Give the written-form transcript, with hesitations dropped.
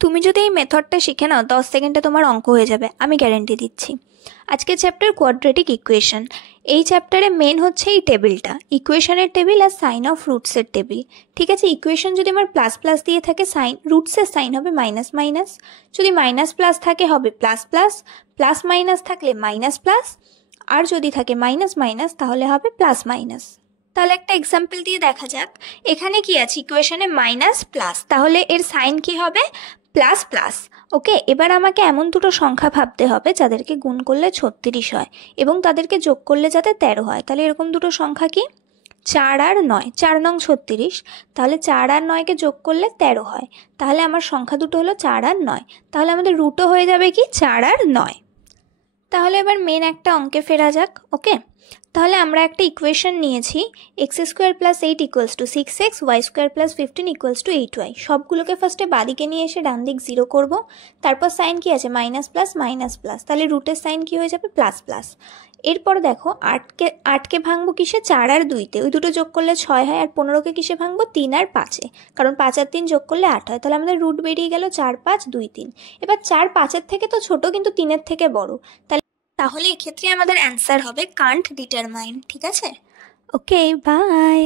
তুমি যদি এই মেথডটা শিখে নাও 10 সেকেন্ডে তোমার অঙ্ক হয়ে যাবে, আমি গ্যারেন্টি দিচ্ছি। আজকের চ্যাপ্টার কোয়াড্রেটিক ইকুয়েশন। এই চ্যাপ্টারে মেন হচ্ছে এই টেবিলটা, ইকুয়েশনের টেবিল আর সাইন অফ রুটসের টেবিল। ঠিক আছে, ইকুয়েশন যদি আমার প্লাস প্লাস দিয়ে থাকে, সাইন রুটসের সাইন হবে মাইনাস মাইনাস, যদি মাইনাস প্লাস থাকে হবে প্লাস প্লাস, প্লাস মাইনাস থাকলে মাইনাস প্লাস, আর যদি থাকে মাইনাস মাইনাস তাহলে হবে প্লাস মাইনাস। তাহলে একটা এক্সাম্পল দিয়ে দেখা যাক। এখানে কি আছে, ইকুয়েশনে মাইনাস প্লাস, তাহলে এর সাইন কি হবে প্লাস প্লাস। ওকে, এবার আমাকে এমন দুটো সংখ্যা ভাবতে হবে যাদেরকে গুণ করলে 36 হয় এবং তাদেরকে যোগ করলে যাতে 13 হয়। তাহলে এরকম দুটো সংখ্যা কি, 4 আর 9, 4 নং 36, তাহলে 4 আর 9কে যোগ করলে 13 হয়। তাহলে আমার সংখ্যা দুটো হলো 4 আর 9, তাহলে আমাদের রুটও হয়ে যাবে কি 4 আর 9। তাহলে এবার মেন একটা অঙ্কে ফেরা যাক। ওকে, তাহলে আমরা একটা ইকুয়েশন নিয়েছি, x square plus 8 equals to 6x, y square plus 15 equals to 8y। সবগুলোকে ফার্স্টে বাদিকে নিয়ে এসে ডান দিক 0 করব, তারপর সাইন কি আছে মাইনাস প্লাস মাইনাস প্লাস, তাহলে রুটের সাইন কি হয়ে যাবে প্লাস প্লাস। এরপর দেখো 8কে ভাঙবো কিসে, 4 আর 2তে, ওই দুটো যোগ করলে 6 হয়, আর 15কে কিসে ভাঙবো 3 আর 5-এ, কারণ 5 আর 3 যোগ করলে 8 হয়। তাহলে আমাদের রুট বেরিয়ে গেল 4 5 2 3। এবার 4 5-এর থেকে তো ছোট কিন্তু 3-এর থেকে বড়, তাহলে এক্ষেত্রে আমাদের অ্যান্সার হবে কান্ট ডিটারমাইন। ঠিক আছে, ওকে বাই।